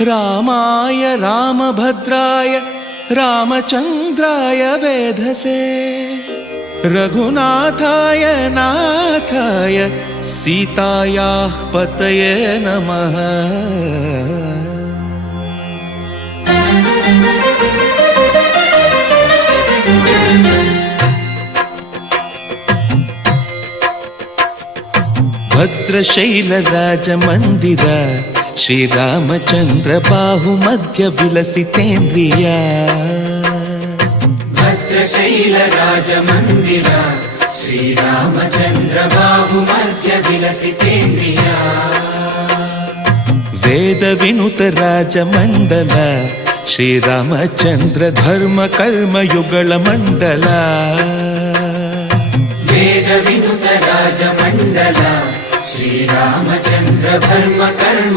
रामाय रामभद्राय रामचन्द्राय वेधसे रघुनाथाय नाथाय सीतायाः पतये नमः। भद्रशैलराजमन्दिर श्रीरामचन्द्र बाहुमध्य विलसितेन्द्रिया। भद्रशैलराजमन्दिर श्रीरामचन्द्र बाहुमध्य विलसितेन्द्रिया। वेदविनुत राजमण्डल श्रीरामचन्द्र धर्म कर्म युगल मण्डल। वेदविनुत राजमण्डल श्रीरामचन्द्र धर्म कर्म